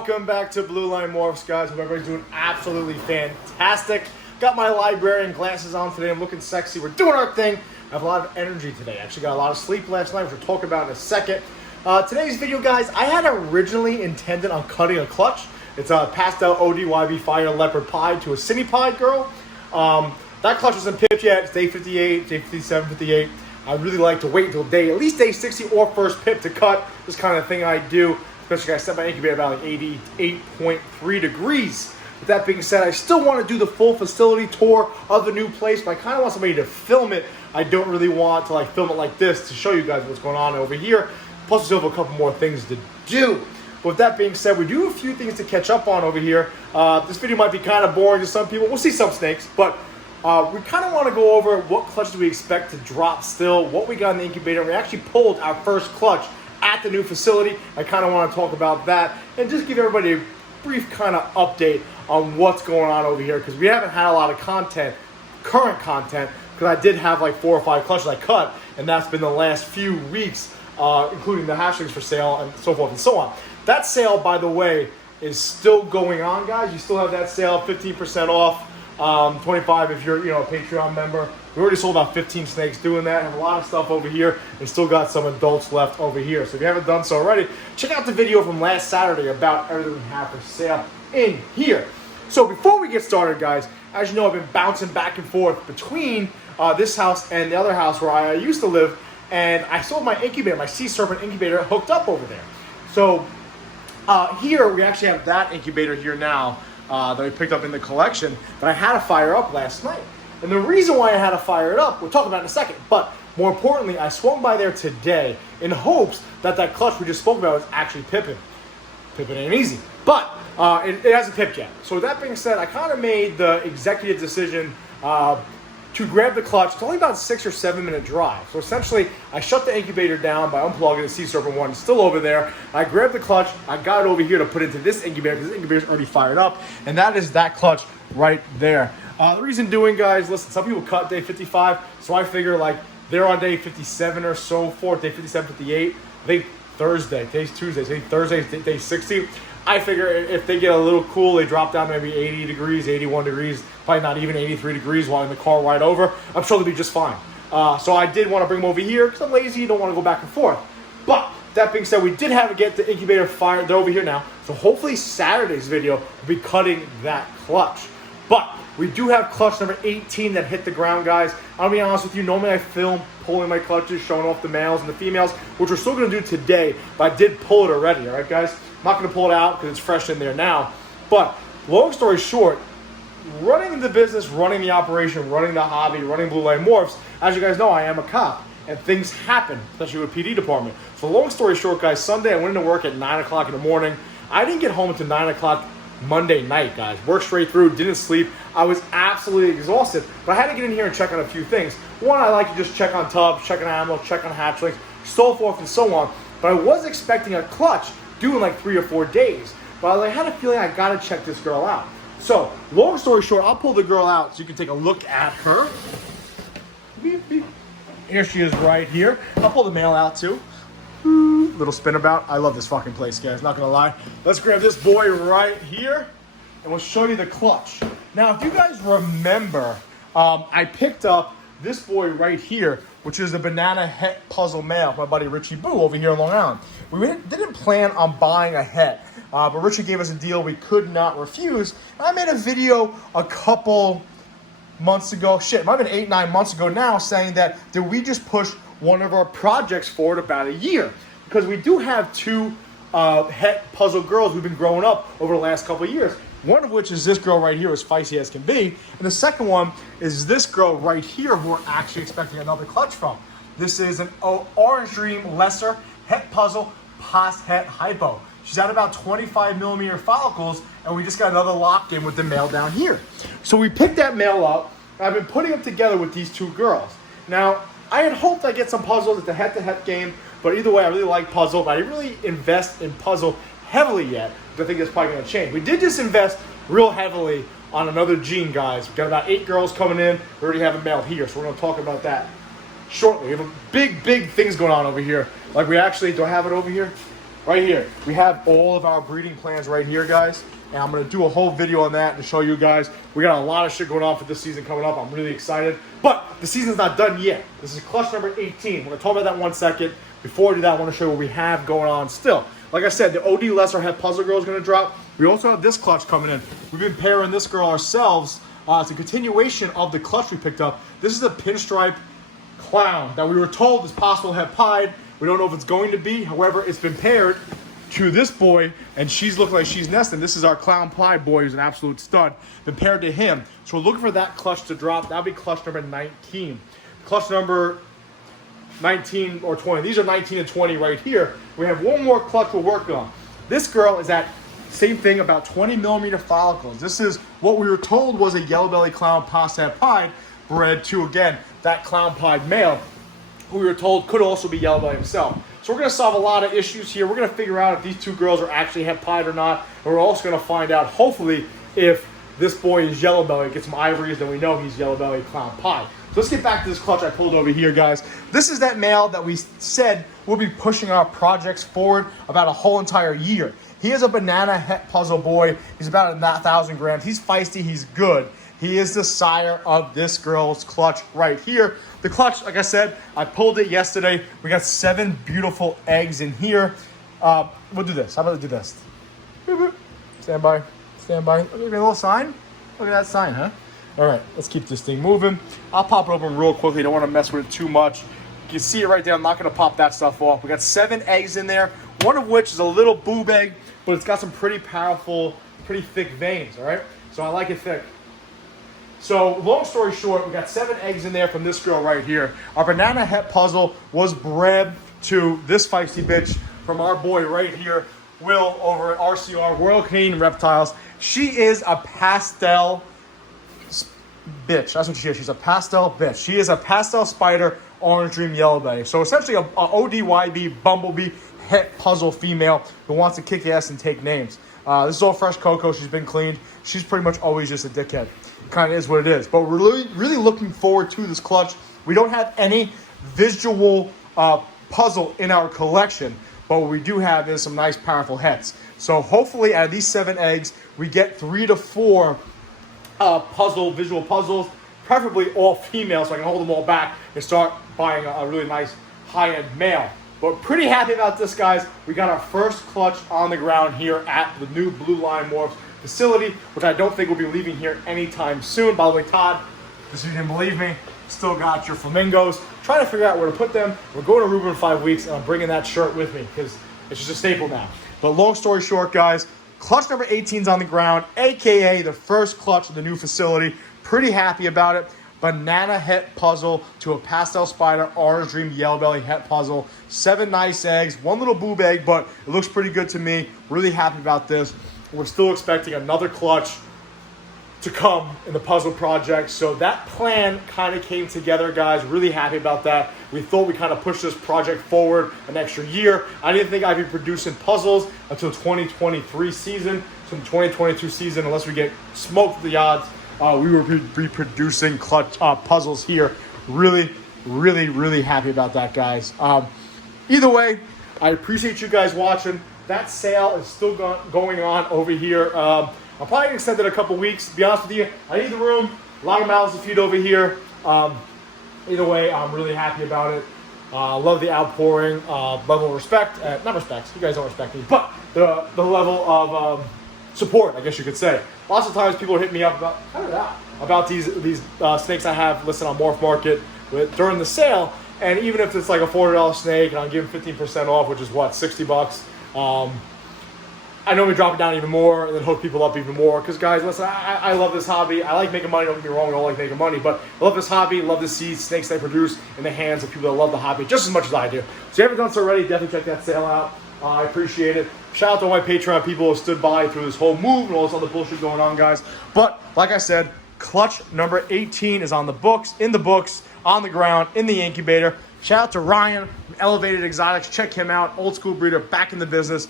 Welcome back to Blue Line Morphs, guys. Hope everybody's doing absolutely fantastic. Got my librarian glasses on today. I'm looking sexy. We're doing our thing. I have a lot of energy today. Actually got a lot of sleep last night, which we'll talk about in a second. Today's video, guys, I had originally intended on cutting a clutch. It's a pastel ODYB Fire Leopard Pied to a Cine Pied girl. That clutch wasn't pipped yet. It's day 58, day 57, 58. I really like to wait until at least day 60 or first pip to cut. This kind of thing I do. Especially I set my incubator about like 88.3 degrees. With that being said, I still want to do the full facility tour of the new place, but I kind of want somebody to film it. I don't really want to film it like this to show you guys what's going on over here. Plus, we still have a couple more things to do. But with that being said, we do have a few things to catch up on over here. This video might be kind of boring to some people. We'll see some snakes, but we kind of want to go over what clutches we expect to drop still, what we got in the incubator. We actually pulled our first clutch at the new facility. I kind of want to talk about that and just give everybody a brief kind of update on what's going on over here, because we haven't had a lot of content, current content, because I did have like 4 or 5 clutches I cut, and that's been the last few weeks, including the hatchlings for sale and so forth and so on. That sale, by the way, is still going on, guys. You still have that sale, 15% off, 25 if you're a Patreon member. We already sold about 15 snakes doing that. Have a lot of stuff over here and still got some adults left over here. So if you haven't done so already, check out the video from last Saturday about everything we have for sale in here. So before we get started, guys, as you know, I've been bouncing back and forth between this house and the other house where I used to live, and I sold my incubator, my Sea Serpent incubator, hooked up over there. So here we actually have that incubator here now that we picked up in the collection that I had to fire up last night. And the reason why I had to fire it up, we'll talk about in a second, but more importantly, I swung by there today in hopes that that clutch we just spoke about was actually pipping. Pipping ain't easy, but it hasn't pipped yet. So with that being said, I kind of made the executive decision to grab the clutch. It's only about a 6 or 7 minute drive. So essentially, I shut the incubator down by unplugging the Sea Serpent one. It's still over there. I grabbed the clutch. I got it over here to put into this incubator because this incubator's already fired up, and that is that clutch right there. The reason doing, guys, listen, some people cut day 55, so I figure like they're on day 57 or so forth, day 57, 58. I think Thursday, today's Tuesday, so I think Thursday's day 60. I figure if they get a little cool, they drop down maybe 80 degrees, 81 degrees, probably not even 83 degrees while in the car ride over. I'm sure they'll be just fine. So I did want to bring them over here because I'm lazy, don't want to go back and forth. But that being said, we did have to get the incubator fired. They're over here now. So hopefully Saturday's video will be cutting that clutch. But we do have clutch number 18 that hit the ground, guys. I'll be honest with you, normally I film pulling my clutches, showing off the males and the females, which we're still going to do today, but I did pull it already, all right, guys? I'm not going to pull it out because it's fresh in there now. But long story short, running the business, running the operation, running the hobby, running Blue Line Morphs, as you guys know, I am a cop, and things happen, especially with PD department. So long story short, guys, Sunday I went into work at 9 o'clock in the morning. I didn't get home until 9 o'clock Monday night, guys. Worked straight through, didn't sleep. I was absolutely exhausted, but I had to get in here and check on a few things. One, I like to just check on tubs, check on animals, check on hatchlings, so forth and so on. But I was expecting a clutch due in like 3 or 4 days. But I had a feeling I gotta check this girl out. So, long story short, I'll pull the girl out so you can take a look at her. Beep, beep. Here she is right here. I'll pull the male out too. Little spinabout. I love this fucking place, guys, not gonna lie. Let's grab this boy right here and we'll show you the clutch. Now, if you guys remember, I picked up this boy right here, which is the banana het puzzle male from my buddy Richie Boo over here in Long Island. We didn't plan on buying a het, but Richie gave us a deal we could not refuse. And I made a video a couple months ago, it might have been 8, 9 months ago now, saying that did we just push one of our projects forward about a year? Because we do have 2 het puzzle girls who've been growing up over the last couple of years. One of which is this girl right here, as feisty as can be. And the second one is this girl right here who we're actually expecting another clutch from. This is an Orange Dream Lesser Het Puzzle Past Het Hypo. She's at about 25 millimeter follicles, and we just got another locked in with the male down here. So we picked that male up, and I've been putting them together with these 2 girls. Now, I had hoped I'd get some puzzles at the het-to-het game, but either way, I really like puzzle, but I didn't really invest in puzzle heavily yet, because I think that's probably going to change. We did just invest real heavily on another gene, guys. We've got about 8 girls coming in. We already have a male here, so we're going to talk about that shortly. We have big things going on over here. Like we actually, do I have it over here? right here, we have all of our breeding plans right here, guys. And I'm going to do a whole video on that to show you guys. We got a lot of shit going on for this season coming up. I'm really excited. But the season's not done yet. This is clutch number 18. We're going to talk about that in 1 second. Before I do that, I want to show you what we have going on still. Like I said, the OD Lesser Het Puzzle Girl is going to drop. We also have this clutch coming in. We've been pairing this girl ourselves. It's a continuation of the clutch we picked up. This is a pinstripe clown that we were told is possible to have pied. We don't know if it's going to be. However, it's been paired to this boy, and she's looking like she's nesting. This is our clown pie boy, who's an absolute stud. Been paired to him. So we're looking for that clutch to drop. That'll be clutch number 19. Clutch number 19 or 20. These are 19 and 20 right here. We have one more clutch we're working on. This girl is at, same thing, about 20 millimeter follicles. This is what we were told was a yellow belly clown pasta pied, bred to, again, that clown pied male, who we were told could also be yellow belly himself. So we're going to solve a lot of issues here. We're going to figure out if these two girls are actually het pied or not. And we're also going to find out, hopefully, if this boy is yellow belly. Get some ivories, then we know he's yellow belly clown pie. So let's get back to this clutch I pulled over here, guys. This is that male that we said will be pushing our projects forward about a whole entire year. He is a banana het puzzle boy. He's about 1,000 grams. He's feisty. He's good. He is the sire of this girl's clutch right here. The clutch, like I said, I pulled it yesterday. We got 7 beautiful eggs in here. We'll do this. How about we do this? Stand by. Stand by. Give me a little sign. Look at that sign, huh? All right, let's keep this thing moving. I'll pop it open real quickly. Don't want to mess with it too much. You can see it right there. I'm not going to pop that stuff off. We got 7 eggs in there, one of which is a little boob egg, but it's got some pretty powerful, pretty thick veins, all right? So I like it thick. So long story short, we got 7 eggs in there from this girl right here. Our banana het puzzle was bred to this feisty bitch from our boy right here, Will, over at RCR, Royal Canadian Reptiles. She is a pastel bitch. That's what she is. She's a pastel bitch. She is a pastel spider, orange dream yellow belly. So essentially a ODYB bumblebee het puzzle female who wants to kick ass and take names. This is all fresh cocoa. She's been cleaned. She's pretty much always just a dickhead. Kind of is what it is. But we're really looking forward to this clutch. We don't have any visual puzzle in our collection, but what we do have is some nice powerful hets. So hopefully out of these 7 eggs, we get 3 to 4 visual puzzles, preferably all female, so I can hold them all back and start buying a really nice high-end male. But pretty happy about this, guys. We got our first clutch on the ground here at the new Blue Line Morphs facility, which I don't think will be leaving here anytime soon. By the way, Todd, if you didn't believe me, still got your flamingos. Trying to figure out where to put them. We're going to Aruba in 5 weeks, and I'm bringing that shirt with me because it's just a staple now. But long story short, guys, clutch number 18 is on the ground, aka the first clutch of the new facility. Pretty happy about it. Banana het puzzle to a pastel spider, orange dream yellow belly het puzzle. 7 nice eggs, 1 little boob egg, but it looks pretty good to me. Really happy about this. We're still expecting another clutch to come in the puzzle project. So that plan kind of came together, guys. Really happy about that. We thought we kind of pushed this project forward an extra year. I didn't think I'd be producing puzzles until 2023 season. So the 2022 season, unless we get smoked with the odds, we will be producing clutch puzzles here. Really happy about that, guys. Either way, I appreciate you guys watching. That sale is still going on over here. I'm probably going to extend it a couple weeks. To be honest with you, I need the room. A lot of mouths to feed over here. Either way, I'm really happy about it. Love the outpouring, level of respect. Not respect, you guys don't respect me, but the level of support, I guess you could say. Lots of times people are hitting me up about these snakes I have listed on Morph Market during the sale. And even if it's like a $40 snake and I'm giving 15% off, which is what, $60, I normally drop it down even more and then hook people up even more. Because guys, listen, I love this hobby. I like making money, don't get me wrong, I don't like making money. But I love this hobby, love to see snakes they produce in the hands of people that love the hobby just as much as I do. So if you haven't done so already, definitely check that sale out. I appreciate it. Shout out to all my Patreon people who stood by through this whole move and all this other bullshit going on, guys. But like I said, clutch number 18 is on the books, on the ground, in the incubator. Shout out to Ryan from Elevated Exotics. Check him out. Old school breeder, back in the business.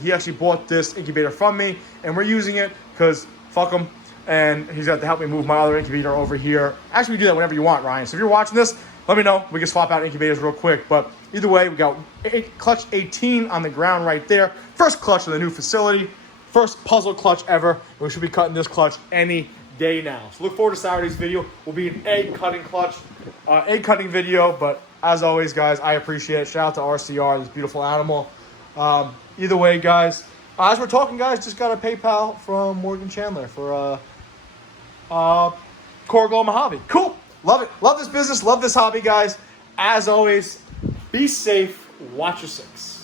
He actually bought this incubator from me, and we're using it because fuck him. And he's got to help me move my other incubator over here. Actually, we do that whenever you want, Ryan. So if you're watching this, let me know. We can swap out incubators real quick. But either way, we got clutch 18 on the ground right there. First clutch of the new facility. First puzzle clutch ever. We should be cutting this clutch any day now. So look forward to Saturday's video. Will be an egg cutting clutch, egg cutting video. But as always, guys, I appreciate it. Shout out to RCR, this beautiful animal. Either way, guys, as we're talking, guys, just got a PayPal from Morgan Chandler for Core Gold Mojave. Cool. Love it. Love this business. Love this hobby, guys. As always, be safe. Watch your six.